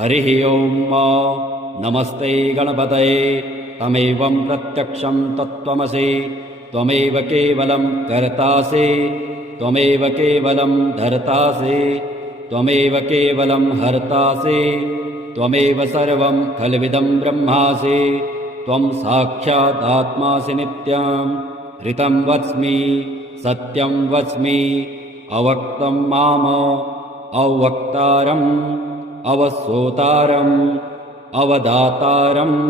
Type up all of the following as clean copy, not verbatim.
हरिः ओम् नमस्ते गणपतये तमेवं प्रत्यक्षं तत्त्वमसि त्वमेव केवलं कर्तासि त्वमेव केवलं धर्तासि त्वमेव केवलं हर्तासि त्वमेव सर्वं खल्विदं ब्रह्मासि त्वं साक्षादात्मासि नित्यं ऋतं वच्मि सत्यं वच्मि अवक्तं माम अवक्तारम् अवसोतारम् अवदातारम्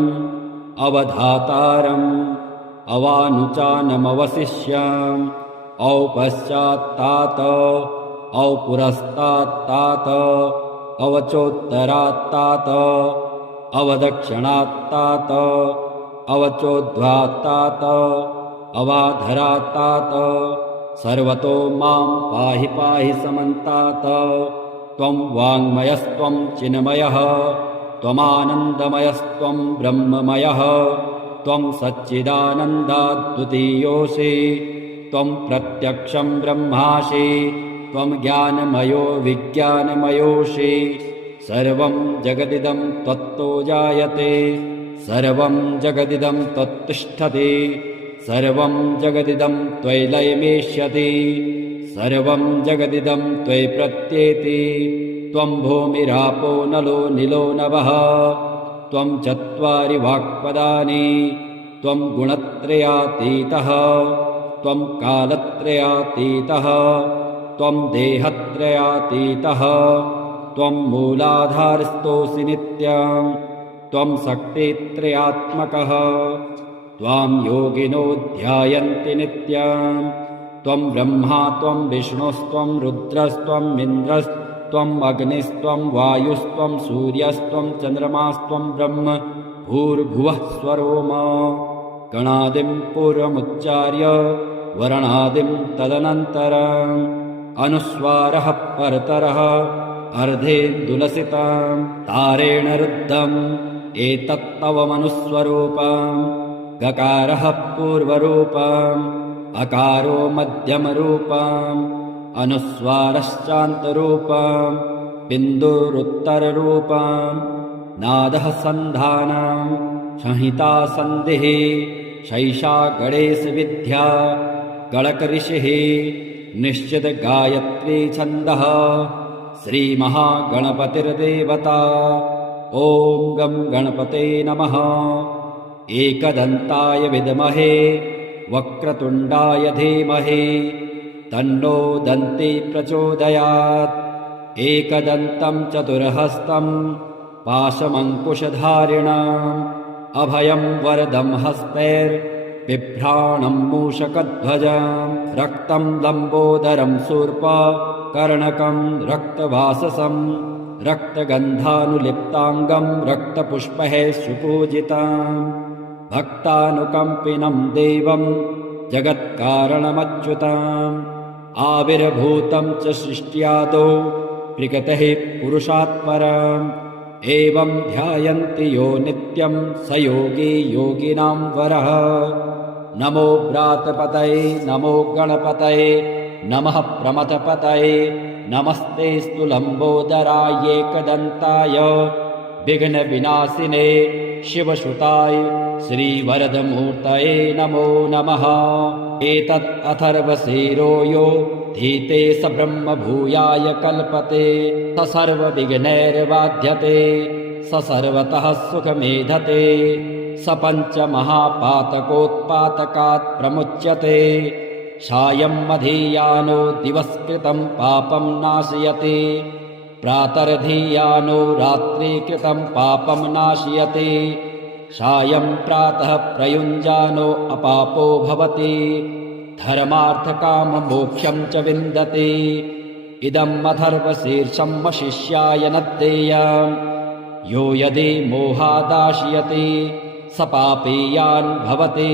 अवधातारम् अवानुचानमवशिष्याम् औपश्चात्तात औपुरस्तात्तात अवचोत्तरात्तात अवदक्षिणात्तात अवचोद्ध्वात्तात अवाधरात्तात सर्वतो मां पाहि पाहि समन्तात त्वं वाङ्मयस्त्वं चिन्मयः त्वमानन्दमयस्त्वं ब्रह्ममयः त्वं सच्चिदानन्दाद्वितीयोऽसि त्वं प्रत्यक्षं ब्रह्मासि त्वं ज्ञानमयो विज्ञानमयोऽसि सर्वं जगदिदं त्वत्तो जायते सर्वं जगदिदं त्वत्तिष्ठति सर्वं जगदिदं त्वयि लयमेष्यति सर्वं जगदिदं त्वयि प्रत्येति त्वं भूमिरापो नलो निलो नभः त्वं चत्वारि वाक्पदानि त्वं गुणत्रयातीतः त्वं कालत्रयातीतः त्वं देहत्रयातीतः त्वं मूलाधारस्थोऽसि नित्यं त्वं शक्तित्रयात्मकः त्वां योगिनो ध्यायन्ति नित्यं त्वं ब्रह्मा त्वं विष्णुस्त्वं रुद्रस्त्वं इन्द्रस्त्वम् अग्निस्त्वं वायुस्त्वं सूर्यस्त्वं चन्द्रमास्त्वं ब्रह्म भूर्भुवः स्वरोम गणादिं पूर्वमुच्चार्य वर्णादिं तदनन्तरम् अनुस्वारः परतरः अर्धेन्दुलसितं तारेण रुद्धम् एतत्तव मनुस्वरूपम् गकारः पूर्वरूपम् अकारो मध्यमरूपम् अनुस्वारश्चान्तरूपम् बिन्दुरुत्तररूपम् नादः सन्धानम् संहिता सन्धिः शैषा गणेशविद्या गणकऋषिः निश्चित गायत्री छन्दः श्रीमहागणपतिर्देवता ॐ गं गणपते नमः एकदन्ताय विद्महे वक्रतुण्डाय धीमहि तन्नो दन्ती प्रचोदयात् एकदन्तं चतुर्हस्तं पाशमङ्कुशधारिणम् अभयं वरदं हस्तैर्बिभ्राणं मूषकध्वजं रक्तं लम्बोदरं शूर्पकर्णकं रक्तवाससं रक्तगन्धानुलिप्ताङ्गं रक्तपुष्पैः सुपूजितं भक्तानुकम्पिनं देवं जगत्कारणमच्युतम् आविर्भूतं च सृष्ट्यादौ प्रकृतेः पुरुषात् परम् एवं ध्यायन्ति यो नित्यं स योगी योगिनां वरः नमो व्रातपतये नमो गणपतये नमः प्रमथपतये नमस्ते स्तुलम्बोदराय एकदन्ताय विघ्नविनाशिने शिवसुताय श्रीवरदमूर्तये नमो नमः एतत् अथर्वशीरो यो धीते स ब्रह्मभूयाय कल्पते स सर्वविघ्नैर्बाध्यते स सर्वतः सुखमेधते स पञ्चमहापातकोत्पातकात् प्रमुच्यते सायं मधीयानो दिवस्कृतं पापं नाशयति प्रातर्धीयानो रात्रिकृतं पापं नाशयति सायं प्रातः प्रयुञ्जानो अपापो भवति धर्मार्थकाममोक्षं च विन्दति इदम् अथर्वशीर्षं वशिष्याय न देयम् यो यदि मोहादाशयति स पापीयान् भवति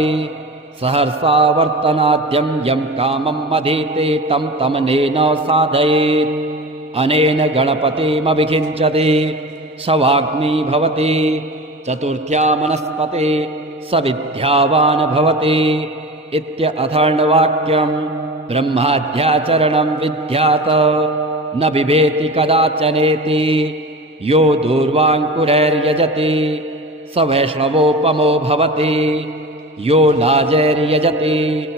सहर्षा वर्तनाद्यं यं कामम् अधीते तं तमनेन साधयेत् अनेन गणपतिमभिषिञ्चति स वाग्मी भवति चतुर्थ्या मनस्पते स विद्यावान् भवति इत्यथर्ववाक्यम् ब्रह्माद्याचरणं विद्यात् न बिभेति कदाचनेति यो दूर्वाङ्कुरैर्यजति स वैष्णवोपमो भवति। यो लाजैर्यजति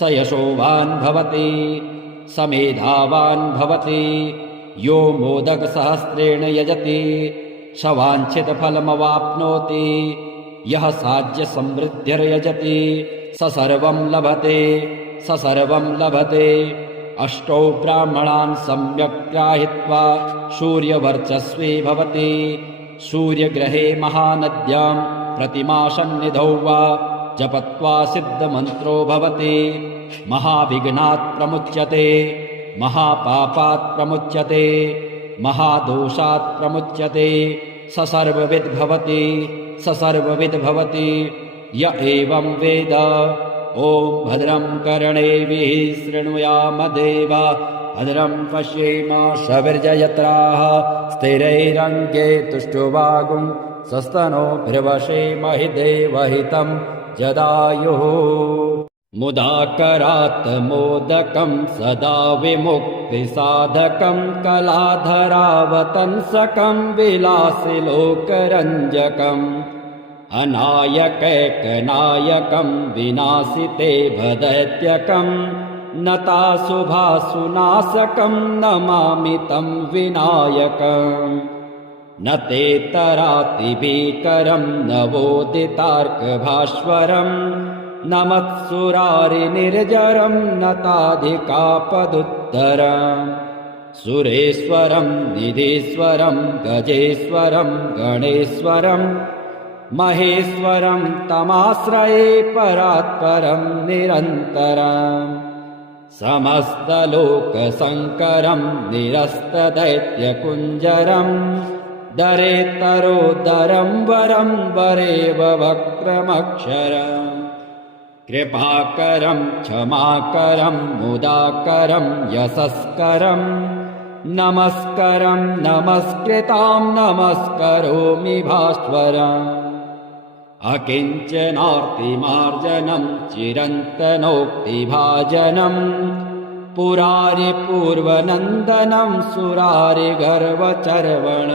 स यशोवान् भवति, स मेधावान् भवति। यो मोदकसहस्रेण यजति स वाञ्छितफलमवाप्नोति। यः साज्यसमृद्धिर्यजति स सर्वं लभते, स सर्वं लभते। अष्टौ ब्राह्मणान् सम्यक् ग्राहीत्वा सूर्यवर्चस्वी भवति। सूर्यग्रहे महानद्यां प्रतिमासन्निधौ वा जपत्वा सिद्धमन्त्रो भवति। महाविघ्नात् प्रमुच्यते, महापापात् प्रमुच्यते, महादोषात् प्रमुच्यते। स सर्वविद् भवति, स सर्वविद् भवति। य एवं वेद। ॐ भद्रं कर्णेभिः शृणुयाम देवा, भद्रं पश्येमाशविर्यजत्राः स्थिरैरङ्गे तुष्टुवागुं सस्तनोभिर्वशेमहि देवहितं जदायुः। मुदाकरात् मोदकं सदा विमुक्तिसाधकं कलाधरावतंसकं विलासिलोकरञ्जकम् अनायकैकनायकं विनाशिते भदैत्यकं नताशुभासुनाशकं नमामि तं विनायकम्। न तेतरातिभीकरं नवोदितार्कभास्वरं नमत्सुरारिनिर्जरं नताधिकापदुत्तरम्। सुरेश्वरं निधीश्वरं गजेश्वरं गणेश्वरं महेश्वरं तमाश्रये परात्परं निरन्तरम्। समस्तलोकशङ्करं निरस्तदैत्यकुञ्जरं दरेतरोदरं वरं वरेव वक्रमक्षरम्। कृपाकरं क्षमाकरं मुदाकरं यशस्करं नमस्करं नमस्कृतां नमस्करोमि भास्वरम्। अकिञ्चनार्तिमार्जनं चिरन्तनोक्तिभाजनं पुरारिपूर्वनन्दनं सुरारिगर्वचर्वण।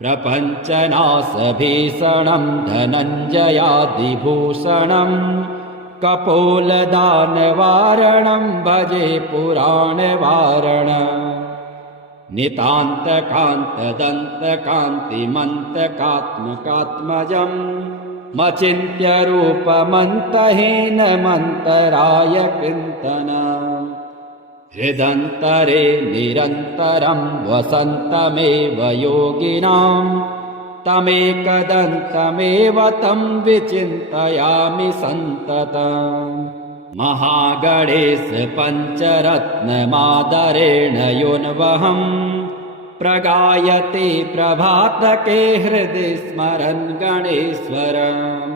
प्रपञ्चनाशभीषणं धनञ्जयादिभूषणं कपोलदानवारणं भजे पुराणवारणम्। नितान्तकान्तदन्तकान्तिमन्तकात्मकात्मजं मचिन्त्यरूपमन्तहीनमन्तराय चिन्तनम्। हृदन्तरे निरन्तरं वसन्तमेव योगिनां तमेकदन्तमेव तं विचिन्तयामि सन्ततम्। महागणेश पञ्चरत्नमादरेण योन्वहं प्रगायते प्रभातके हृदि स्मरन् गणेश्वरम्।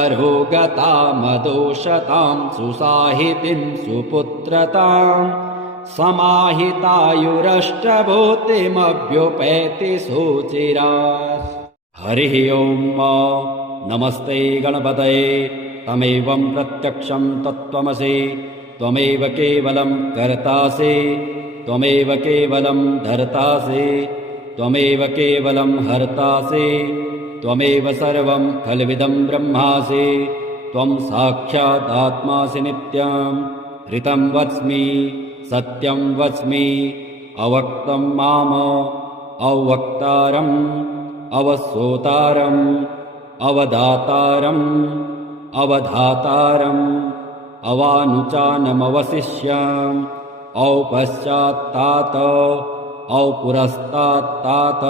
अरोगतामदोषतां सुसाहितिं सुपुत्रतां समाहितायुरष्टभूतिमभ्युपैति सुचिरात्। हरिः ॐ नमस्ते गणपतये। तमेवं प्रत्यक्षं तत्त्वमसि, त्वमेव केवलं कर्तासि, त्वमेव केवलं धर्तासि, त्वमेव केवलं हर्तासि, त्वमेव सर्वं खल्विदं ब्रह्मासि। त्वं साक्षात् आत्मासि नित्यं। ऋतं वच्मि सत्यं वच्मि, अवक्तं माम अवक्तारम् अवसोतारम् अवदातारम् अवधातारम् अवानुचानमवशिष्याम्। औपश्चात्तात औपुरस्तात्तात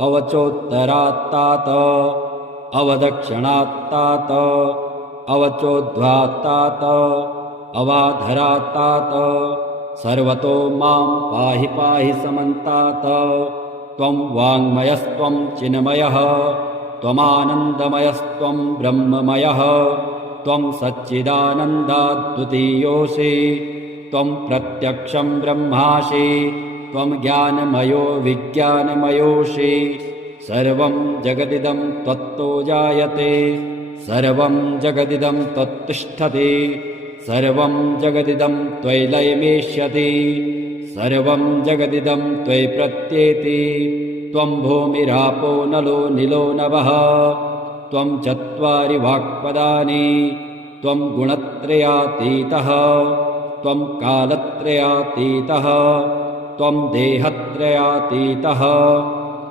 अवचोत्तरात्तात अवदक्षिणात्तात अवचोद्ध्वात्तात अवाधरात्तात। सर्वतो मां पाहि पाहि समन्तात। त्वं वाङ्मयस्त्वं चिन्मयः, त्वमानन्दमयस्त्वं ब्रह्ममयः। त्वं सच्चिदानन्दाद्वितीयोऽसि, त्वं प्रत्यक्षं ब्रह्मासि, त्वं ज्ञानमयो विज्ञानमयोऽसि। सर्वं जगदिदं त्वत्तो जायते, सर्वं जगदिदं त्वत्तिष्ठति, सर्वं जगदिदं त्वयि लयमेष्यति। सर्वं जगदिदं त्वयि प्रत्येति त्वं भूमिरापो नलो निलो नभः त्वं चत्वारि वाक्पदानि त्वं गुणत्रयातीतः त्वं कालत्रयातीतः त्वं देहत्रयातीतः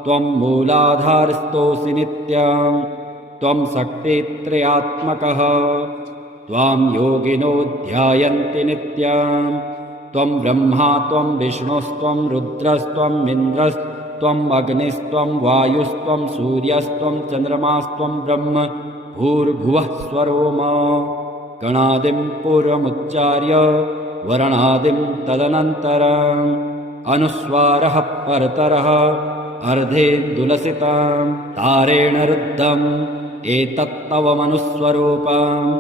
त्वं मूलाधारस्थोऽसि नित्यं त्वं शक्तित्रयात्मकः त्वां योगिनो ध्यायन्ति नित्यं त्वं ब्रह्मा त्वं विष्णुस्त्वं रुद्रस्त्वं इन्द्रस्त्वम् अग्निस्त्वं वायुस्त्वं सूर्यस्त्वं चन्द्रमास्त्वं ब्रह्म भूर्भुवः स्वरोम गणादिं पूर्वमुच्चार्य वर्णादिं तदनन्तरम् अनुस्वारः परतरः अर्धेन्दुलसितं तारेण रुद्धम् एतत्तव मनुस्वरूपम्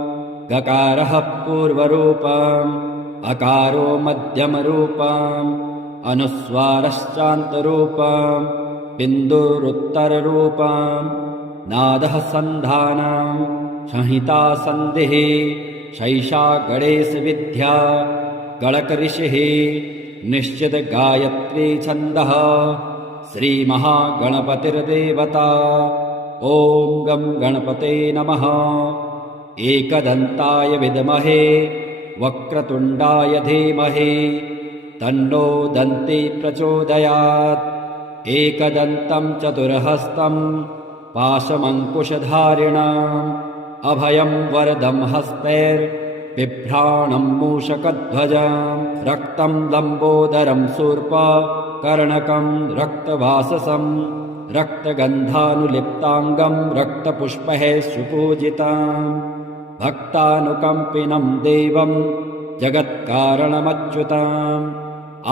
गकारः पूर्वरूपम् अकारो मध्यमरूपम् अनुस्वारश्चान्तरूपम् बिन्दुरुत्तररूपम् नादः सन्धानम् संहिता सन्धिः शैषा गणेशविद्या गणकऋषिः निश्चित गायत्री छन्दः श्रीमहागणपतिर्देवता ॐ गं गणपते नमः एकदन्ताय विद्महे वक्रतुण्डाय धीमहि तन्नो दन्ती प्रचोदयात् एकदन्तं चतुर्हस्तं पाशमङ्कुशधारिणम् अभयं वरदं हस्तैर्बिभ्राणं मूषकध्वजं रक्तं लम्बोदरं शूर्पकर्णकं रक्तवाससं रक्तगन्धानुलिप्ताङ्गं रक्तपुष्पैः सुपूजितं भक्तानुकम्पिनं देवं जगत्कारणमच्युतम्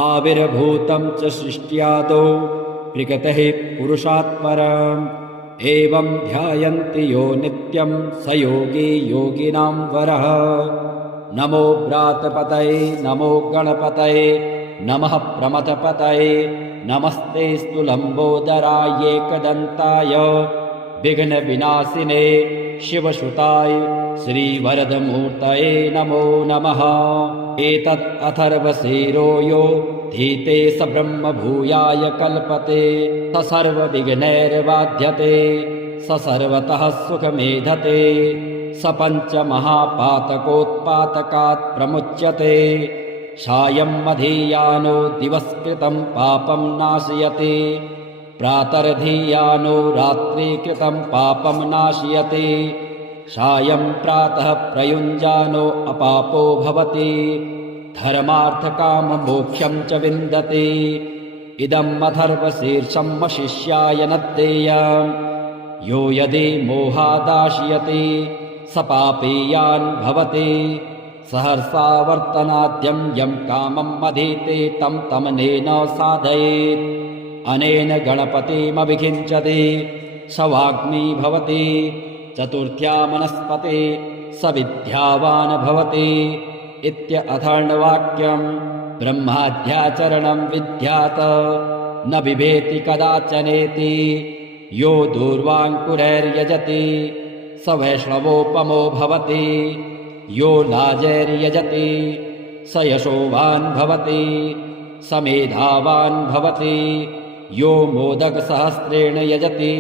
आविर्भूतं च सृष्ट्यादौ प्रकृतेः पुरुषात् परम् एवं ध्यायन्ति यो नित्यं स योगी योगिनां वरः नमो व्रातपतये नमो गणपतये नमः प्रमथपतये नमस्ते स्तुलम्बोदराय एकदन्ताय विघ्नविनाशिने शिवसुताय श्रीवरदमूर्तये नमो नमः एतत् अथर्वशीरो यो धीते स ब्रह्मभूयाय कल्पते स सर्वविघ्नैर्बाध्यते स सर्वतः सुखमेधते स पञ्चमहापातकोत्पातकात् प्रमुच्यते सायं मधीयानो दिवस्कृतं पापं नाशयति प्रातर्धीयानो रात्रिकृतं पापं नाशयति सायं प्रातः प्रयुञ्जानो अपापो भवति धर्मार्थकाममोक्षं च विन्दति इदम् अथर्वशीर्षं शिष्याय न देयम् यो यदि मोहादाशयति स पापीयान् भवति सहर्षावर्तनाद्यं यं कामम् अधीते तं तमनेन साधयेत् अनेन गणपतिमभिषिञ्चति स वाग्मी भवति चतुर्थ्या मनस्पते स विद्यावान् भवति इत्यथर्ववाक्यम् ब्रह्माद्याचरणं विद्यात न बिभेति कदाचनेति यो दूर्वाङ्कुरैर्यजति स वैष्णवोपमो भवति यो लाजैर्यजति स यशोवान् भवति स मेधावान् भवति यो मोदकसहस्रेण यजति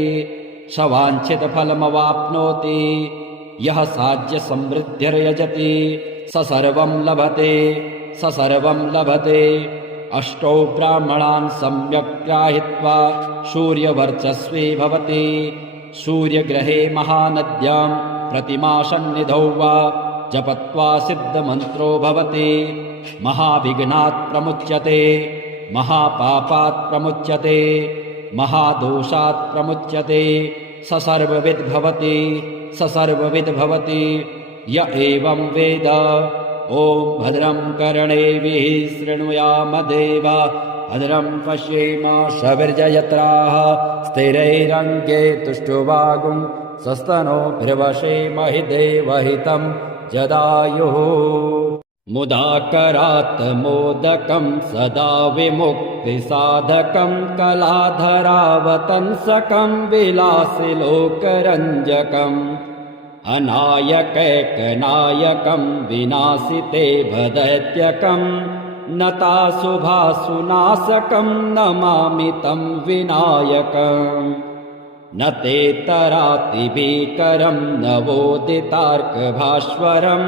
स वाञ्छितफलमवाप्नोति यः साज्यसमृद्धिर्यजति स सर्वं लभते स सर्वं लभते अष्टौ ब्राह्मणान् सम्यक् ग्राहीत्वा सूर्यवर्चस्वी भवति सूर्यग्रहे महानद्यां प्रतिमासन्निधौ वा जपत्वा सिद्धमन्त्रो भवति महाविघ्नात् प्रमुच्यते महापापात् प्रमुच्यते महादोषात् प्रमुच्यते स सर्वविद् भवति स सर्वविद् भवति य एवं वेद ॐ भद्रं कर्णेभिः शृणुयाम देवा भद्रं पश्येम सविर्जयत्राः स्थिरैरङ्गे तुष्टुवागुं स्वस्तनोभिर्वशेमहि देवहितं जदायुः मुदाकरात् मोदकं सदा विमुक्तिसाधकं कलाधरावतंसकं विलासिलोकरञ्जकम् अनायकैकनायकं विनाशिते भदैत्यकं नताशुभाशुनाशकं नमामि तं विनायकम् न तेतरातिभीकरं नवोदितार्कभास्वरं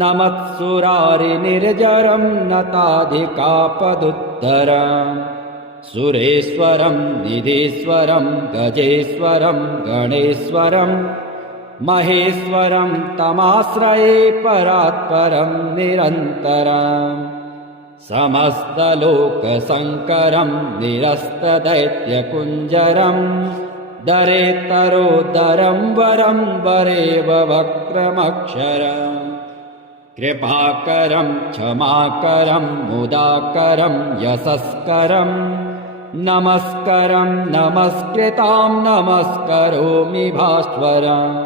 नमत्सुरारिनिर्जरं नताधिकापदुत्तरम् सुरेश्वरं निधीश्वरं गजेश्वरं गणेश्वरं महेश्वरं तमाश्रये परात्परं निरन्तरम् समस्तलोकशङ्करं निरस्तदैत्यकुञ्जरं दरेतरोदरं वरं वरेव वक्रमक्षरम् कृपाकरं क्षमाकरं मुदाकरं यशस्करं नमस्करं नमस्कृतां नमस्करोमि भास्वरम्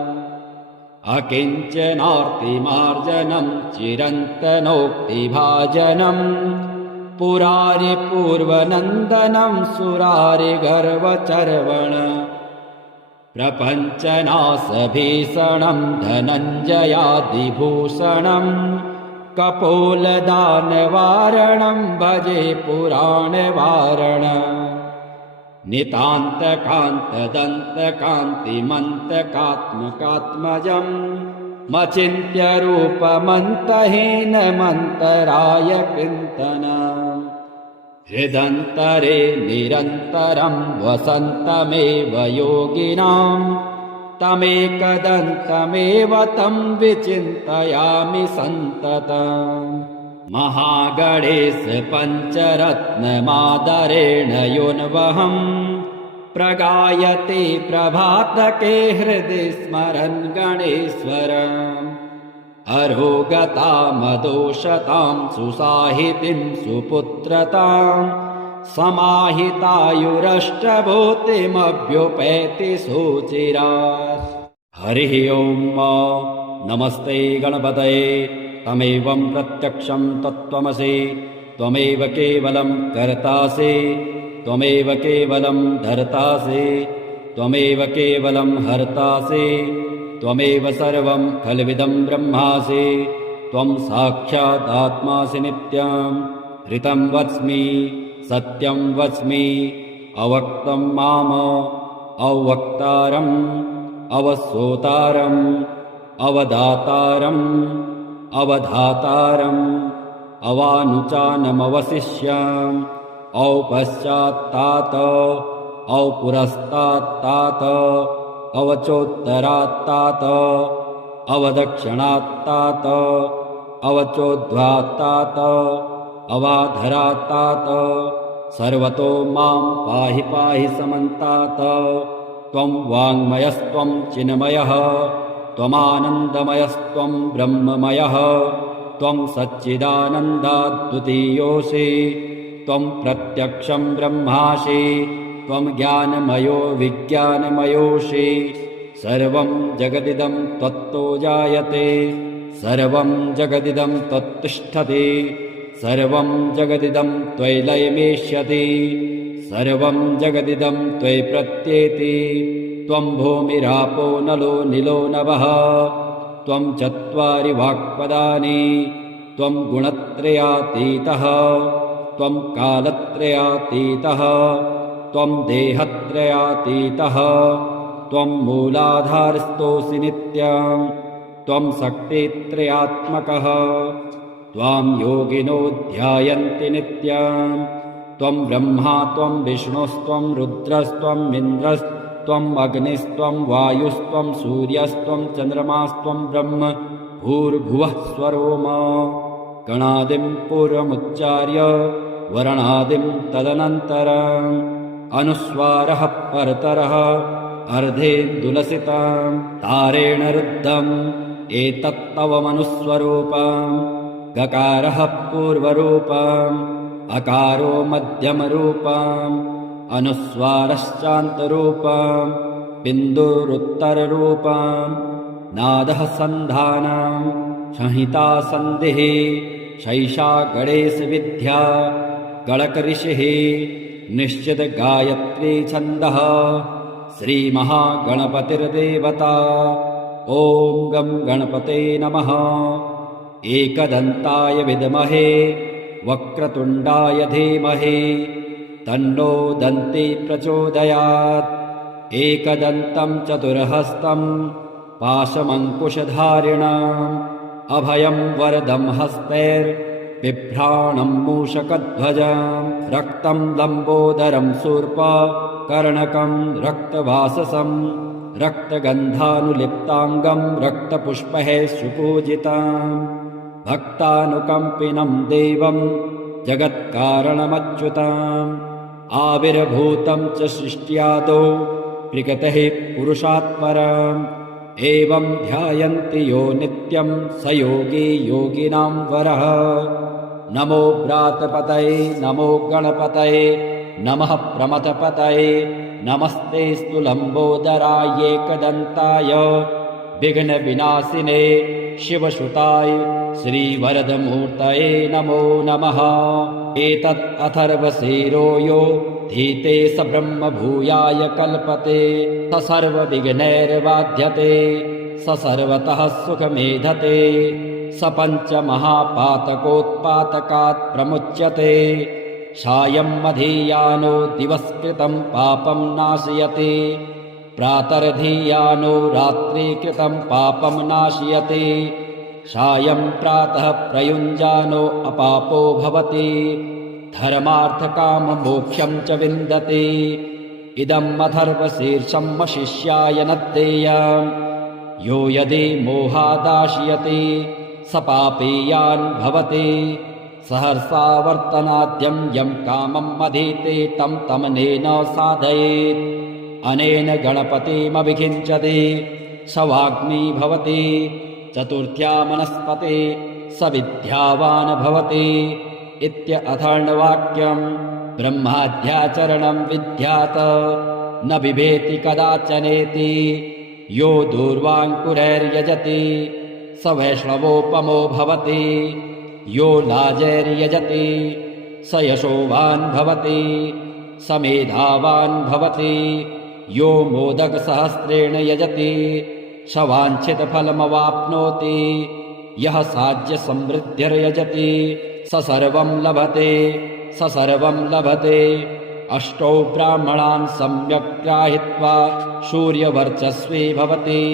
अकिञ्चनार्तिमार्जनं चिरन्तनोक्तिभाजनं पुरारिपूर्वनन्दनं सुरारिगर्वचर्वण प्रपञ्चनाशभीषणं धनञ्जयादिभूषणं कपोलदानवारणं भजे पुराणवारणम् नितान्तकान्तदन्तकान्तिमन्तकात्मकात्मजम् मचिन्त्यरूपमन्तहीनमन्तराय कृन्तनम् हृदन्तरे निरन्तरं वसन्तमेव योगिनां तमेकदन्तमेव तं विचिन्तयामि सन्ततम् महागणेश पञ्चरत्नमादरेण योन्वहं प्रगायते प्रभातके हृदि स्मरन् गणेश्वरम् अरोगतामदोषतां सुसाहितिं सुपुत्रतां समाहितायुरष्टभूतिमभ्युपैति सुचिरात्। हरिः ओम् नमस्ते गणपतये तमेवं प्रत्यक्षं तत्त्वमसि त्वमेव केवलं कर्तासि त्वमेव केवलं धर्तासि त्वमेव केवलं हर्तासि त्वमेव सर्वं खल्विदं ब्रह्मासि त्वं साक्षात् आत्मासि नित्यं ऋतं वच्मि सत्यं वच्मि अवक्तं माम अवक्तारम् अवसोतारम् अवदातारम् अवधातारम् अवानुचानमवशिष्याम् औपश्चात्तात औपुरस्तात्तात अवचोत्तरात्तात अवदक्षिणात्तात अवचोद्ध्वात्तात अवाधरात्तात सर्वतो मां पाहि पाहि समन्तात त्वं वाङ्मयस्त्वं चिन्मयः त्वमानन्दमयस्त्वं ब्रह्ममयः त्वं सच्चिदानन्दाद्वितीयोऽसि त्वं प्रत्यक्षं ब्रह्मासि त्वं ज्ञानमयो विज्ञानमयोऽसि सर्वं जगदिदं त्वत्तो जायते सर्वं जगदिदं त्वत्तिष्ठति सर्वं जगदिदं त्वयि लयमेष्यति सर्वं जगदिदं त्वयि प्रत्येति त्वं भूमिरापो नलो निलो नभः त्वं चत्वारि वाक्पदानि त्वं गुणत्रयातीतः त्वं कालत्रयातीतः त्वं देहत्रयातीतः त्वं मूलाधारस्थोऽसि नित्यं त्वं शक्तित्रयात्मकः त्वां योगिनो ध्यायन्ति नित्यं त्वं ब्रह्मा त्वं विष्णुस्त्वं रुद्रस्त्वं इन्द्रस्त्वम् अग्निस्त्वं वायुस्त्वं सूर्यस्त्वं चन्द्रमास्त्वं ब्रह्म भूर्भुवः स्वरोम गणादिं पूर्वमुच्चार्य वर्णादिं तदनन्तरम् अनुस्वारः परतरः अर्धेन्दुलसितं तारेण रुद्धम् एतत्तव मनुस्वरूपम् गकारः पूर्वरूपम् अकारो मध्यमरूपम् अनुस्वारश्चान्तरूपम् बिन्दुरुत्तररूपम् नादः सन्धानम् संहिता सन्धिः शैषा गणेशविद्या गणकऋषिः निश्चित गायत्री छन्दः श्रीमहागणपतिर्देवता ॐ गं गणपते नमः एकदन्ताय विद्महे वक्रतुण्डाय धीमहि तन्नो दन्ती प्रचोदयात्। एकदन्तं चतुर्हस्तं पाशमङ्कुशधारिणाम् अभयं वरदं हस्तैर्बिभ्राणं मूषकध्वजम् रक्तं लम्बोदरं शूर्पकर्णकं रक्तवाससं रक्तगन्धानुलिप्ताङ्गं रक्तपुष्पैः सुपूजिताम् भक्तानुकम्पिनं देवं जगत्कारणमच्युताम् आविर्भूतं च सृष्ट्यादौ प्रकृतेः पुरुषात् परम् एवं ध्यायन्ति यो नित्यं स योगी योगिनां वरः। नमो व्रातपतये नमो गणपतये नमः प्रमथपतये नमस्तेऽस्तु लम्बोदराय एकदन्ताय विघ्नविनाशिने शिवसुताय श्रीवरदमूर्तये नमो नमः। एतत् अथर्वशीरो यो धीते स ब्रह्मभूयाय कल्पते स सर्वविघ्नैर्बाध्यते स सर्वतः सुखमेधते स पञ्चमहापातकोत्पातकात् प्रमुच्यते सायं मधीयानो दिवस्कृतं पापं नाशयति प्रातर्धीयानो रात्रिकृतं पापं नाशयति सायं प्रातः प्रयुञ्जानो अपापो भवति धर्मार्थकाममोक्षं च विन्दति। इदम् अथर्वशीर्षं शिष्याय न देयम् यो यदि मोहादाशयति स पापीयान् भवति सहर्षावर्तनाद्यं यं कामम् अधीते तं तमनेन साधयेत् अनेन गणपतिमभिषिञ्चति स वाग्मी भवति चतुर्थ्या मनस्पते स विद्यावान् भवति इत्यथर्ववाक्यम् ब्रह्माद्याचरणं विद्यात् न बिभेति कदाचनेति यो दूर्वाङ्कुरैर्यजति स वैष्णवोपमो भवति यो लाजैर्यजति स यशोवान् भवति स मेधावान् भवति यो मोदकसहस्रेण यजति स वाञ्छितफलमवाप्नोति यः साज्यसमृद्धिर्यजति स सर्वं लभते स सर्वं लभते। अष्टौ ब्राह्मणान् सम्यक् ग्राहीत्वा सूर्यवर्चस्वी भवति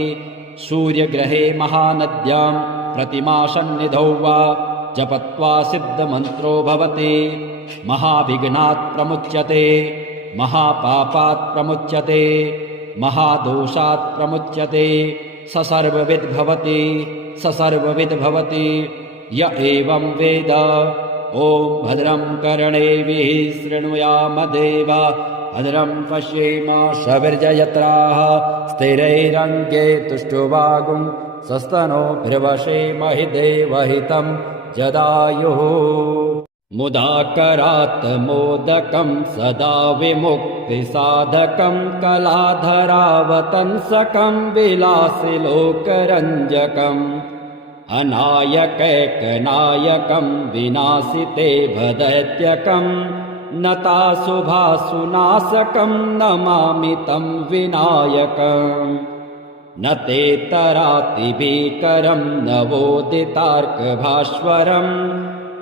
सूर्यग्रहे महानद्यां प्रतिमासन्निधौ वा जपत्वा सिद्धमन्त्रो भवति महाविघ्नात् प्रमुच्यते महापापात् प्रमुच्यते महादोषात् प्रमुच्यते स सर्वविद् भवति स सर्वविद् भवति य एवं वेद। ॐ भद्रं कर्णेभिः शृणुयाम देवा भद्रं पश्येम सविर्जयत्राः स्थिरैरङ्गे तुष्टुवागुं सस्तनोभिर्वशेमहि देवहितं जदायुः। मुदाकरात् मोदकं सदा विमुक्तिसाधकं कलाधरावतंसकं विलासिलोकरञ्जकम् अनायकैकनायकं विनाशिते भदैत्यकं नताशुभासुनाशकं नमामि तं विनायकम् न तेतरातिभीकरं नवोदितार्कभास्वरं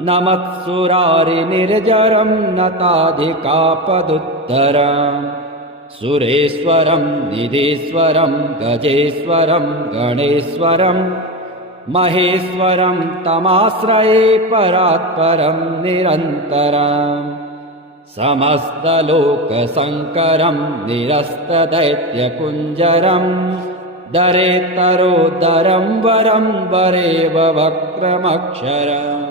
नमत्सुरारिनिर्जरं नताधिकापदुत्तरम् सुरेश्वरं निधीश्वरं गजेश्वरं गणेश्वरं महेश्वरं तमाश्रये परात्परं निरन्तरम् समस्तलोकशङ्करं निरस्तदैत्यकुञ्जरं दरेतरोदरं वरं वरेव वक्रमक्षरम्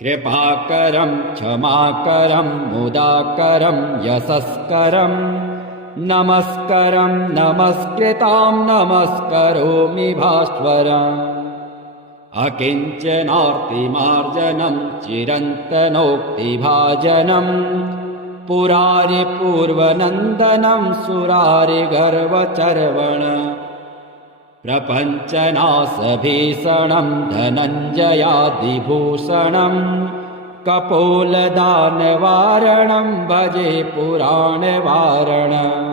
कृपाकरं क्षमाकरं मुदाकरं यशस्करं नमस्करं नमस्कृतां नमस्करोमि भास्वरम् अकिञ्चनार्तिमार्जनं चिरन्तनोक्तिभाजनं पुरारिपूर्वनन्दनं सुरारिगर्वचर्वण प्रपञ्चनाशभीषणं धनञ्जयादिभूषणं कपोलदानवारणं भजे पुराणवारणम्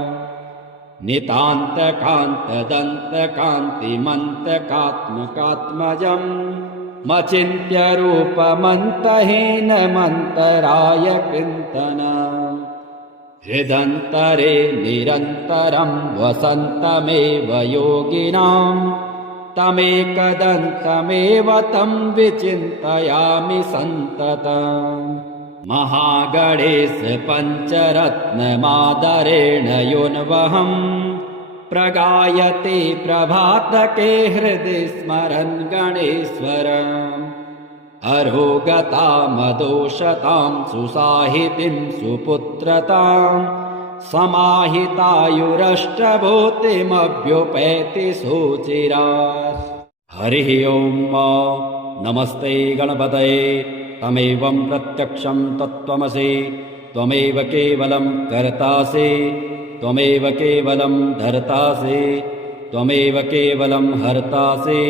नितान्तकान्तदन्तकान्तिमन्तकात्मकात्मजं मचिन्त्यरूपमन्तहीनमन्तराय कृन्तन हृदन्तरे निरन्तरं वसन्तमेव योगिनां तमेकदन्तमेव तं विचिन्तयामि सन्ततम् महागणेश पञ्चरत्नमादरेण योन्वहम् प्रगायते प्रभातके हृदि स्मरन् गणेश्वरम् अरोगतामदोषतां सुसाहितिं सुपुत्रतां समाहितायुरष्टभूतिमभ्युपैति सुचिरात्। हरिः ओम् नमस्ते गणपतये तमेवं प्रत्यक्षं तत्त्वमसि त्वमेव केवलं कर्तासि त्वमेव केवलं धर्तासि त्वमेव केवलं हर्तासि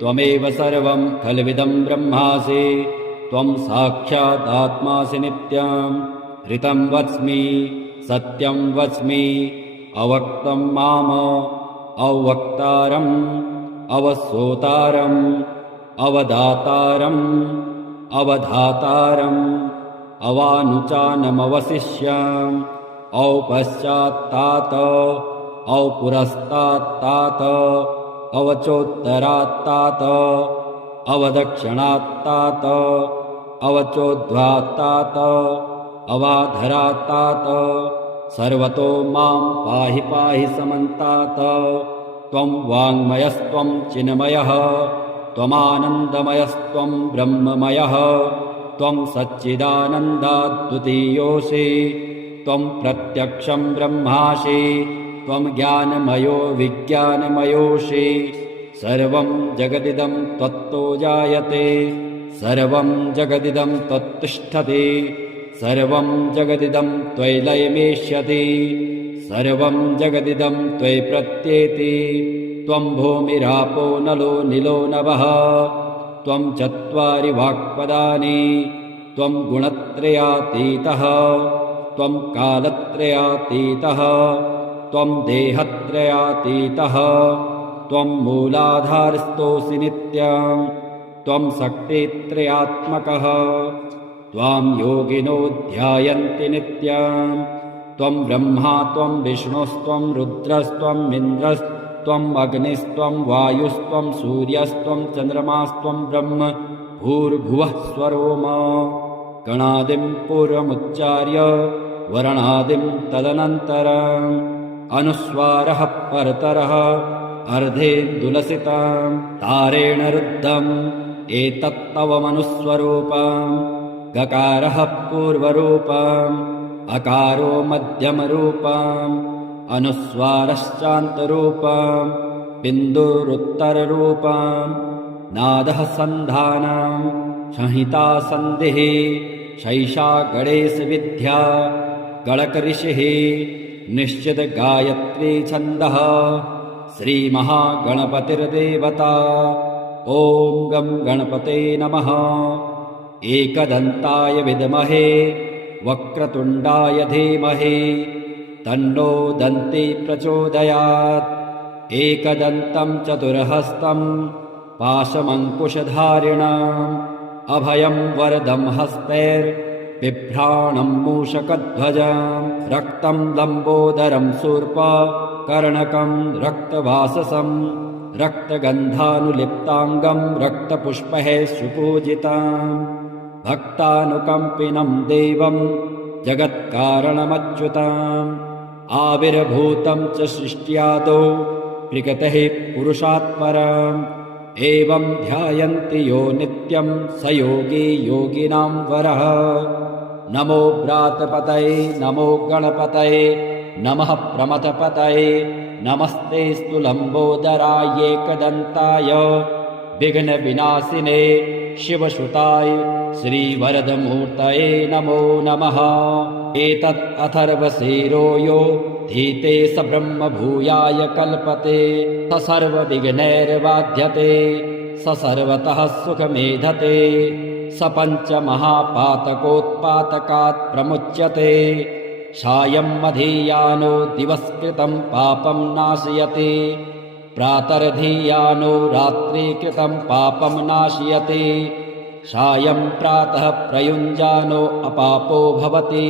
त्वमेव सर्वं खल्विदं ब्रह्मासि त्वं साक्षादात्मासि नित्यं ऋतं वच्मि सत्यं वच्मि अवक्तं माम अवक्तारम् अवसोतारम् अवदातारम् अवधातारम् अवानुचानमवशिष्याम् औपश्चात्तात औपुरस्तात्तात अवचोत्तरात्तात अवदक्षिणात्तात अवचोद्ध्वात्तात अवाधरात्तात सर्वतो मां पाहि पाहि समन्तात त्वं वाङ्मयस्त्वं चिन्मयः त्वमानन्दमयस्त्वं ब्रह्ममयः त्वं सच्चिदानन्दाद्वितीयोऽसि त्वं प्रत्यक्षं ब्रह्मासि त्वं ज्ञानमयो विज्ञानमयोऽसि सर्वं जगदिदं त्वत्तो जायते सर्वं जगदिदं त्वत्तिष्ठति सर्वं जगदिदं त्वयि लयमेष्यति सर्वं जगदिदं त्वयि प्रत्येति त्वं भूमिरापो नलो निलो नभः त्वं चत्वारि वाक्पदानि त्वं गुणत्रयातीतः त्वं कालत्रयातीतः त्वं देहत्रयातीतः त्वं मूलाधारस्थोऽसि नित्यं त्वं शक्तित्रयात्मकः त्वां योगिनो ध्यायन्ति नित्यं त्वं ब्रह्मा त्वं विष्णुस्त्वं रुद्रस्त्वं इन्द्रस्त्वम् अग्निस्त्वं वायुस्त्वं सूर्यस्त्वं चन्द्रमास्त्वं ब्रह्म भूर्भुवः स्वरोम गणादिं पूर्वमुच्चार्य वर्णादिं तदनन्तरम् अनुस्वारः परतरः अर्धेन्दुलसितं तारेण रुद्धम् एतत्तवमनुस्वरूपम् गकारः पूर्वरूपम् अकारो मध्यमरूपम् अनुस्वारश्चान्तरूपम् बिन्दुरुत्तररूपम् नादः सन्धानम् संहिता सन्धिः शैषा गणेशविद्या गणकऋषिः निश्चित गायत्री छन्दः श्रीमहागणपतिर्देवता ॐ गं गणपते नमः एकदन्ताय विद्महे वक्रतुण्डाय धीमहि तन्नो दन्ती प्रचोदयात् एकदन्तं चतुर्हस्तं पाशमङ्कुशधारिणम् अभयं वरदं हस्तैर्बिभ्राणं मूषकध्वजं रक्तं लम्बोदरं शूर्पकर्णकं रक्तवाससं रक्तगन्धानुलिप्ताङ्गं रक्तपुष्पैः सुपूजितं भक्तानुकम्पिनं देवं जगत्कारणमच्युतम् आविर्भूतं च सृष्ट्यादौ प्रकृतेः पुरुषात् परम् एवं ध्यायन्ति यो नित्यं स योगी योगिनां वरः नमो व्रातपतये नमो गणपतये नमः प्रमथपतये नमस्तेऽस्तु लम्बोदराय एकदन्ताय विघ्नविनाशिने शिवसुताय श्रीवरदमूर्तये नमो नमः एतत् अथर्वशीरो यो धीते स ब्रह्मभूयाय कल्पते स सर्वविघ्नैर्बाध्यते स सर्वतः सुखमेधते स पञ्चमहापातकोत्पातकात् प्रमुच्यते सायं मधीयानो दिवस्कृतं पापं नाशयति प्रातर्धीयानो रात्रिकृतं पापं नाशयति सायं प्रातः प्रयुञ्जानो अपापो भवति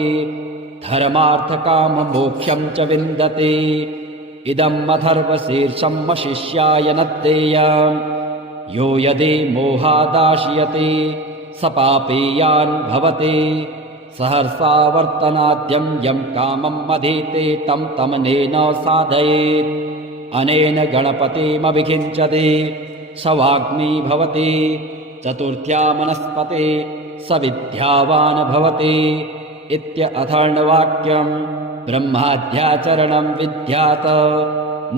धर्मार्थकाममोक्षं च विन्दति इदम् अथर्वशीर्षं शिष्याय न देयम् यो यदि मोहादाशयति स पापीयान् भवति सहर्षा वर्तनाद्यं यं कामम् अधीते तं तमनेन साधयेत् अनेन गणपतिमभिषिञ्चति स वाग्मी भवति चतुर्थ्या मनस्पते स विद्यावान् भवति इत्यथर्ववाक्यम् ब्रह्माद्याचरणं विद्यात्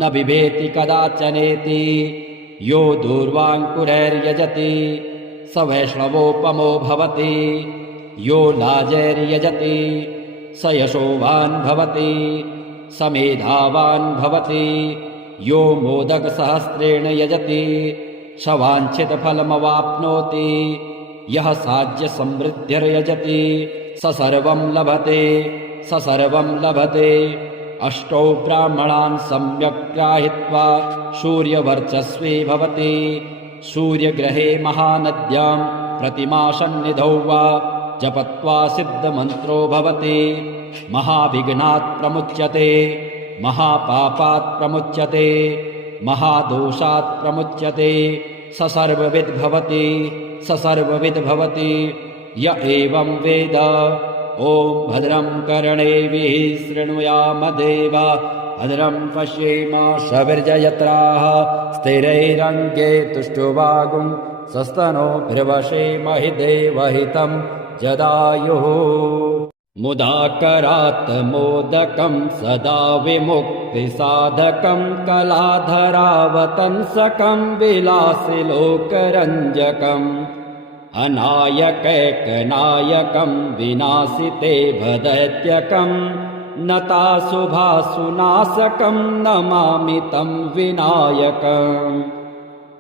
न बिभेति कदाचनेति यो दूर्वाङ्कुरैर्यजति स वैष्णवोपमो भवति यो लाजैर्यजति स यशोवान् भवति स मेधावान् भवति यो मोदकसहस्रेण यजति स वाञ्छितफलमवाप्नोति यः साज्यसमृद्धिर्यजति स सर्वं लभते स सर्वं लभते अष्टौ ब्राह्मणान् सम्यक् ग्राहित्वा सूर्यवर्चस्वी भवति सूर्यग्रहे महानद्यां प्रतिमासन्निधौ वा जपत्वा सिद्धमन्त्रो भवति महाविघ्नात् प्रमुच्यते महापापात् प्रमुच्यते महादोषात् प्रमुच्यते स सर्वविद् भवति स सर्वविद् भवति य एवं वेद ॐ भद्रं कर्णेभिः शृणुयाम देवा भद्रं पश्येम सविर्जयत्राः स्थिरैरङ्गे तुष्टुवागुं सस्तनोभिर्वशेमहि देवहितं जदायुः मुदाकरात् मोदकं सदा विमुक्तिसाधकं कलाधरावतंसकं विलासिलोकरञ्जकम् अनायकैकनायकं विनाशिते भदैत्यकं नताशुभासुनाशकं नमामि तं विनायकम्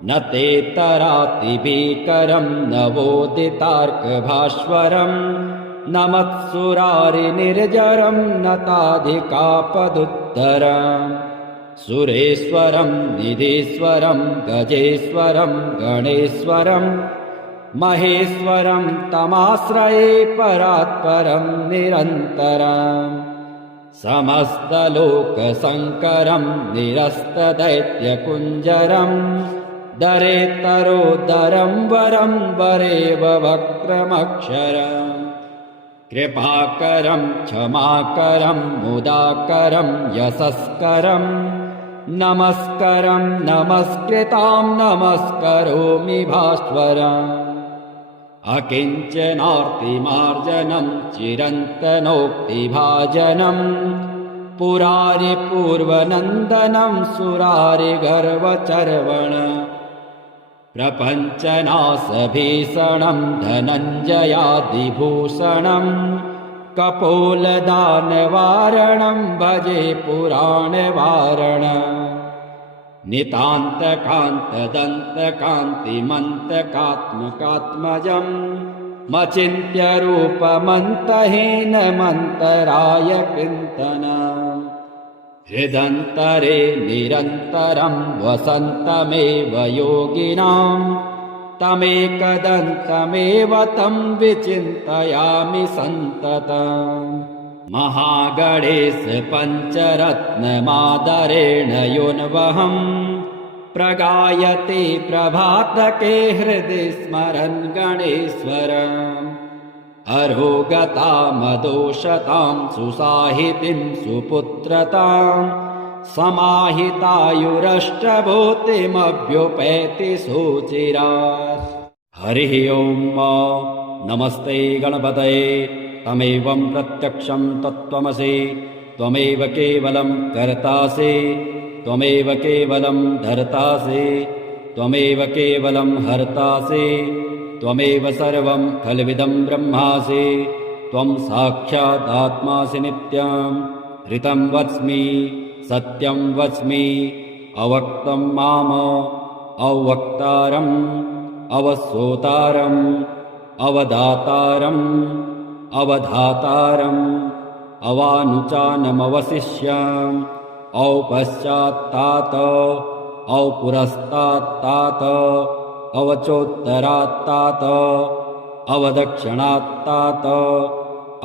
न ते तरातिभीकरं नवोदितार्कभास्वरं न मत्सुरारिनिर्जरं नताधिकापदुत्तरम् सुरेश्वरं निधीश्वरं गजेश्वरं गणेश्वरं महेश्वरं तमाश्रये परात्परं निरन्तरम् समस्तलोकशङ्करं निरस्तदैत्यकुञ्जरं दरेतरोदरं वरं वरेव वक्रमक्षरम् कृपाकरं क्षमाकरं मुदाकरं यशस्करं नमस्करं नमस्कृतां नमस्करोमि भास्वरम् अकिञ्चनार्तिमार्जनं चिरन्तनोक्तिभाजनं पुरारिपूर्वनन्दनं सुरारिगर्वचर्वण प्रपञ्चनाशभीषणं धनञ्जयादिभूषणं कपोलदानवारणं भजे पुराणवारणम् नितान्तकान्तदन्तकान्तिमन्तकात्मकात्मजम् मचिन्त्यरूपमन्तहीनमन्तराय कृन्तनम् हृदन्तरे निरन्तरं वसन्तमेव योगिनां तमेकदन्तमेव तं विचिन्तयामि सन्ततम् महागणेश पञ्चरत्नमादरेण योन्वहं प्रगायते प्रभातके हृदि स्मरन् गणेश्वरम् अरोगतामदोषतां सुसाहितिं सुपुत्रतां समाहितायुरष्टभूतिमभ्युपैति सुचिरात् हरिः ॐ नमस्ते गणपतये तमेवं प्रत्यक्षं तत्त्वमसि त्वमेव केवलं कर्तासि त्वमेव केवलं धर्तासि त्वमेव केवलं हर्तासि त्वमेव सर्वं खल्विदं ब्रह्मासि त्वं साक्षादात्मासि नित्यं ऋतं वच्मि सत्यं वच्मि अवक्तं माम अवक्तारम् अवश्रोतारम् अवदातारम् अवधातारम् अवानुचानमवशिष्याम् औपश्चात्तात अवपुरस्तात्तात अवचोत्तरात्तात अवदक्षिणात्तात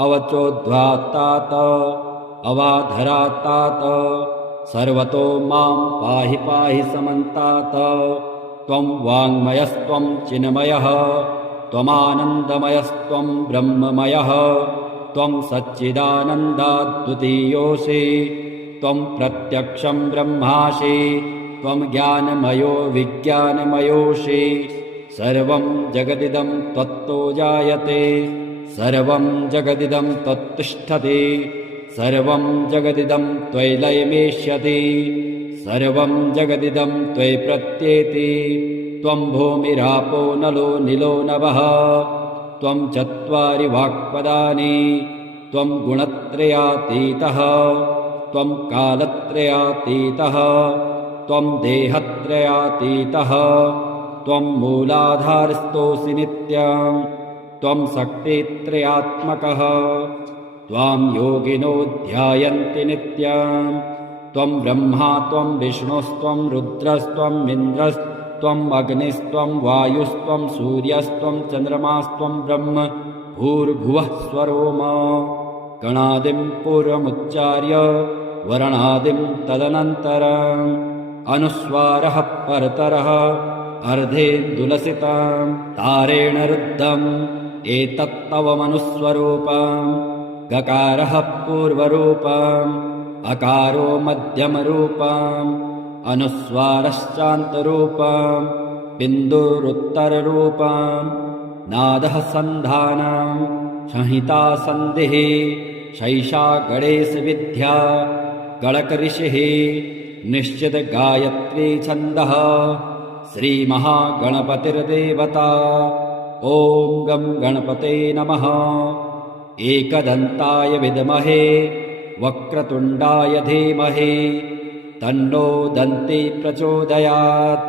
अवचोद्ध्वात्तात अवाधरात्तात सर्वतो मां पाहि पाहि समन्तात। त्वं वाङ्मयस्त्वं चिन्मयः त्वमानन्दमयस्त्वं ब्रह्ममयः त्वं सच्चिदानन्दाद्वितीयोऽसि त्वं प्रत्यक्षं ब्रह्मासि त्वं ज्ञानमयो विज्ञानमयोऽसि। सर्वं जगदिदं त्वत्तो जायते सर्वं जगदिदं त्वत्तिष्ठति सर्वं जगदिदं त्वयि लयमेष्यति सर्वं जगदिदं त्वयि प्रत्येति। त्वं भूमिरापो नलो निलो नभः त्वं चत्वारि वाक्पदानि त्वं गुणत्रयातीतः त्वं कालत्रयातीतः त्वं देहत्रयातीतः त्वं मूलाधारस्थोऽसि नित्यं त्वं शक्तित्रयात्मकः त्वां योगिनो ध्यायन्ति नित्यं। त्वं ब्रह्मा त्वं विष्णुस्त्वं रुद्रस्त्वम् इन्द्रस्त्वम् अग्निस्त्वं वायुस्त्वं सूर्यस्त्वं चन्द्रमास्त्वं ब्रह्म भूर्भुवः स्वरोम। गणादिं पूर्वमुच्चार्य वर्णादिं तदनन्तरम् अनुस्वारः परतरः अर्धेन्दुलसितं तारेण रुद्धम् एतत्तव मनुस्वरूपम्। गकारः पूर्वरूपम् अकारो मध्यमरूपम् अनुस्वारश्चान्तरूपम् बिन्दुरुत्तररूपम्। नादः सन्धानम् संहिता सन्धिः शैषा गणेशविद्या गणकऋषिः निश्चित गायत्री छन्दः श्रीमहागणपतिर्देवता। ॐ गं गणपते नमः। एकदन्ताय विद्महे वक्रतुण्डाय धीमहि तन्नो दन्ती प्रचोदयात्।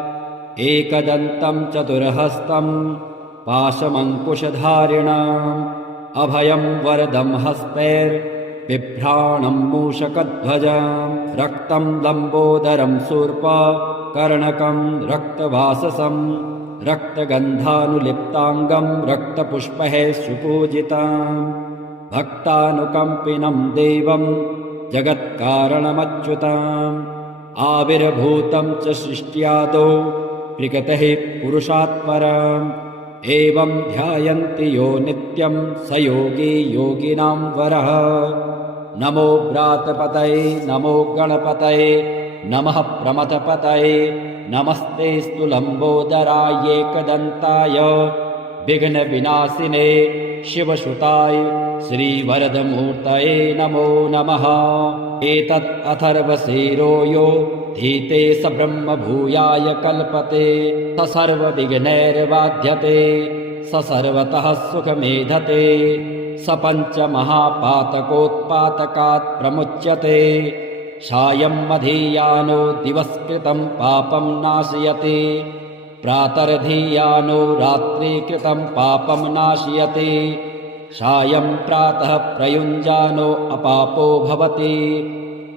एकदन्तं चतुर्हस्तं पाशमङ्कुशधारिणम् अभयं वरदं हस्तैर्बिभ्राणं मूषकध्वजं रक्तं लम्बोदरं शूर्पकर्णकं रक्तवाससं रक्तगन्धानुलिप्ताङ्गं रक्तपुष्पैः सुपूजितं भक्तानुकम्पिनं देवं जगत्कारणमच्युतम् आविर्भूतं च सृष्ट्यादौ प्रकृतेः पुरुषात् परम्। एवं ध्यायन्ति यो नित्यं स योगी योगिनां वरः। नमो व्रातपतये नमो गणपतये नमः प्रमथपतये नमस्तेऽस्तु लम्बोदराय एकदन्ताय विघ्नविनाशिने शिवसुताय श्रीवरदमूर्तये नमो नमः। एतत् अथर्वशीरो यो धीते स ब्रह्मभूयाय कल्पते स सर्वविघ्नैर्बाध्यते स सर्वतः सुखमेधते स पञ्चमहापातकोत्पातकात् प्रमुच्यते। सायं मधीयानो दिवस्कृतं पापं नाशयति प्रातर्धीयानो रात्रिकृतं पापं नाशयति। सायं प्रातः प्रयुञ्जानो अपापो भवति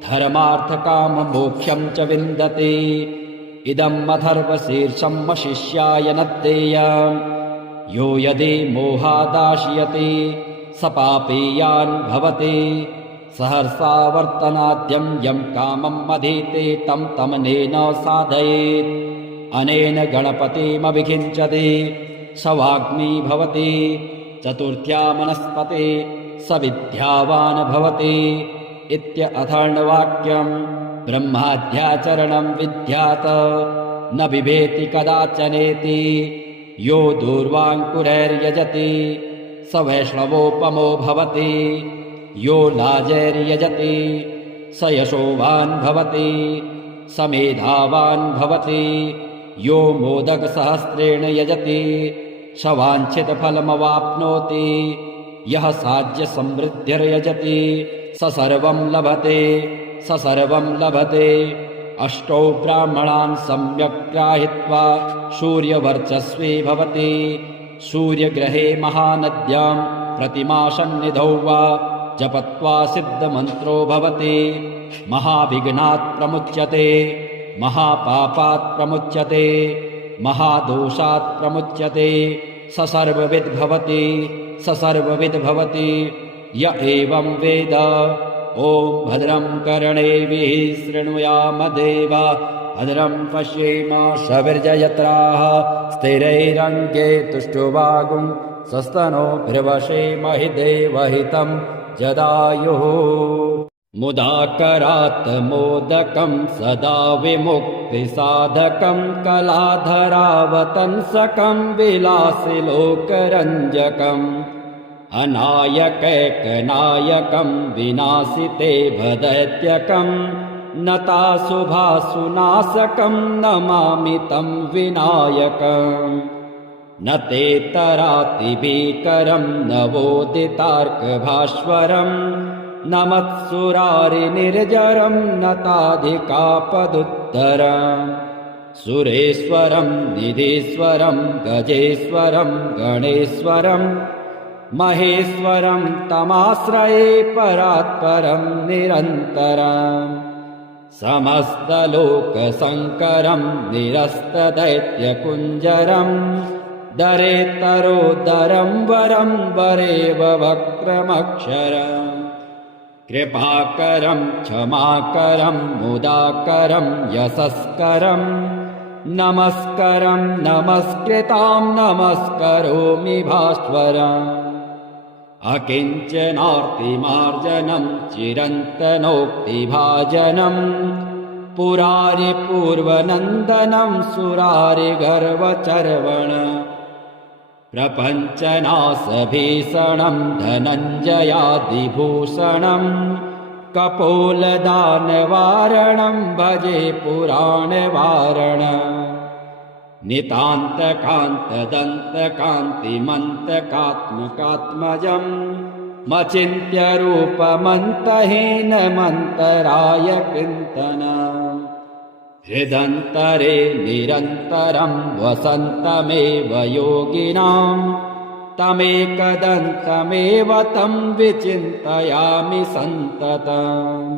धर्मार्थकाममोक्षं च विन्दति। इदम् अथर्वशीर्षं शिष्याय न देयम् यो यदि मोहादाशयति स पापीयान् भवति। सहर्षा वर्तनाद्यं यं कामम् अधीते तं तमनेन साधयेत्। अनेन गणपतिमभिषिञ्चति स वाग्मी भवति। चतुर्थ्या मनस्पते स विद्यावान् भवति इत्यथर्ववाक्यम्। ब्रह्माद्याचरणं विद्यात् न बिभेति कदाचनेति। यो दूर्वाङ्कुरैर्यजति स वैष्णवोपमो भवति। यो लाजैर्यजति स यशोवान् भवति स मेधावान् भवति। यो मोदकसहस्रेण यजति स वाञ्छितफलमवाप्नोति। यः साज्यसमृद्धिर्यजति स सर्वं लभते स सर्वं लभते। अष्टौ ब्राह्मणान् सम्यक् ग्राहीत्वा सूर्यवर्चस्वी भवति। सूर्यग्रहे महानद्यां प्रतिमासन्निधौ वा जपत्वा सिद्धमन्त्रो भवति। महाविघ्नात् प्रमुच्यते महापापात् प्रमुच्यते महादोषात् प्रमुच्यते स सर्वविद् भवति य एवं वेद। ॐ भद्रं कर्णेभिः शृणुयाम देवा भद्रं पश्येमाशविर्यजत्राः स्थिरैरङ्गे तुष्टुवागुं स्वस्तनोभिर्वशेमहि देवहितं जदायुः। मुदाकरात् मोदकं सदा विमुक्तिसाधकं कलाधरावतंसकं विलासिलोकरञ्जकम् अनायकैकनायकं विनाशिते भदैत्यकं नताशुभासुनाशकं नमामि तं विनायकम्। न ते तरातिभीकरं नवोदितार्कभास्वरं न मत्सुरारिनिर्जरं नताधिकापदुत्तरम्। सुरेश्वरं निधीश्वरं गजेश्वरं गणेश्वरं महेश्वरं तमाश्रये परात्परं निरन्तरम्। समस्तलोकशङ्करं निरस्तदैत्यकुञ्जरं दरेतरोदरं वरं वरेव वक्रमक्षरम्। कृपाकरं क्षमाकरं मुदाकरं यशस्करं नमस्करं नमस्कृतां नमस्करोमि भास्वरम्। अकिञ्चनार्तिमार्जनं चिरन्तनोक्तिभाजनं पुरारिपूर्वनन्दनं सुरारिगर्वचर्वण। प्रपञ्चनाशभीषणं धनञ्जयादिभूषणं कपोलदानवारणं भजे पुराणवारणम्। नितान्तकान्तदन्तकान्तिमन्तकात्मकात्मजं मचिन्त्यरूपमन्तहीनमन्तराय चिन्तनम्। हृदन्तरे निरन्तरं वसन्तमेव योगिनां तमेकदन्तमेव तं विचिन्तयामि सन्ततम्।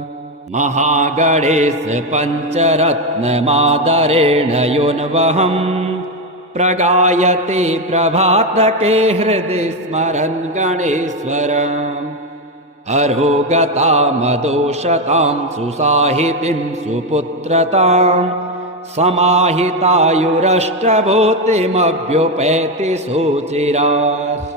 महागणेश पञ्चरत्नमादरेण योन्वहं प्रगायते प्रभातके हृदि स्मरन् गणेश्वरम्। अरोगतामदोषतां सुसाहितिं सुपुत्रतां समाहितायुरष्टभूतिमभ्युपैति सुचिरात्।